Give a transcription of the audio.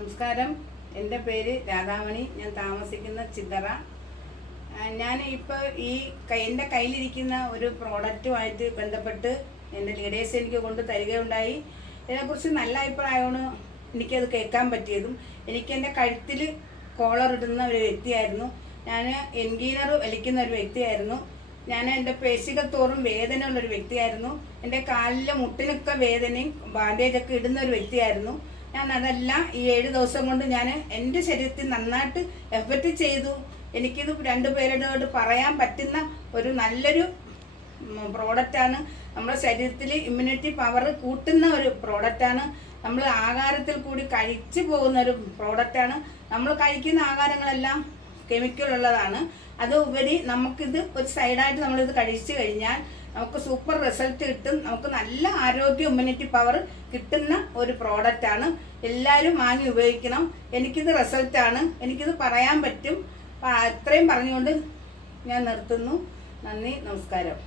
നമസ്കാരം. എൻ്റെ പേര് രാധാമണി. ഞാൻ താമസിക്കുന്ന ചിതറ. ഞാൻ ഇപ്പോൾ എൻ്റെ കയ്യിലിരിക്കുന്ന ഒരു പ്രോഡക്റ്റുമായിട്ട് ബന്ധപ്പെട്ട് എൻ്റെ ലീഡേഴ്സ് എനിക്ക് കൊണ്ട് തരികയുണ്ടായി. ഇതിനെക്കുറിച്ച് നല്ല അഭിപ്രായമാണ് എനിക്കത് കേൾക്കാൻ പറ്റിയതും. എനിക്ക് എൻ്റെ കഴുത്തിൽ കോളർ ഇടുന്ന ഒരു വ്യക്തിയായിരുന്നു. ഞാൻ എൻഗീനർ വലിക്കുന്ന ഒരു വ്യക്തിയായിരുന്നു. ഞാൻ എൻ്റെ പേശികത്തോറും വേദനയുള്ളൊരു വ്യക്തിയായിരുന്നു. എൻ്റെ കാലിലെ മുട്ടിനൊക്കെ വേദനയും ബാൻഡേജൊക്കെ ഇടുന്ന ഒരു വ്യക്തിയായിരുന്നു. ഞാൻ അതെല്ലാം ഈ 7 ദിവസം കൊണ്ട് ഞാൻ എൻ്റെ ശരീരത്തിൽ നന്നായിട്ട് എഫക്റ്റ് ചെയ്തു. എനിക്കിത് 2 പേരോട് പറയാൻ പറ്റുന്ന ഒരു നല്ലൊരു പ്രോഡക്റ്റാണ്. നമ്മുടെ ശരീരത്തിൽ ഇമ്മ്യൂണിറ്റി പവർ കൂട്ടുന്ന ഒരു പ്രോഡക്റ്റാണ്. നമ്മൾ ആഹാരത്തിൽ കൂടി കഴിച്ചു പോകുന്ന ഒരു പ്രോഡക്റ്റാണ്. നമ്മൾ കഴിക്കുന്ന ആഹാരങ്ങളെല്ലാം കെമിക്കൽ ഉള്ളതാണ്. അതുപരി നമുക്കിത് ഒരു സൈഡായിട്ട് നമ്മളിത് കഴിച്ചു കഴിഞ്ഞാൽ നമുക്ക് സൂപ്പർ റിസൾട്ട് കിട്ടും. നമുക്ക് നല്ല ആരോഗ്യ ഇമ്മ്യൂണിറ്റി പവർ കിട്ടുന്ന ഒരു പ്രോഡക്റ്റാണ്. എല്ലാവരും വാങ്ങി ഉപയോഗിക്കണം. എനിക്കിത് റിസൾട്ടാണ്. എനിക്കിത് പറയാൻ പറ്റും. അത്രയും പറഞ്ഞുകൊണ്ട് ഞാൻ നിർത്തുന്നു. നന്ദി, നമസ്കാരം.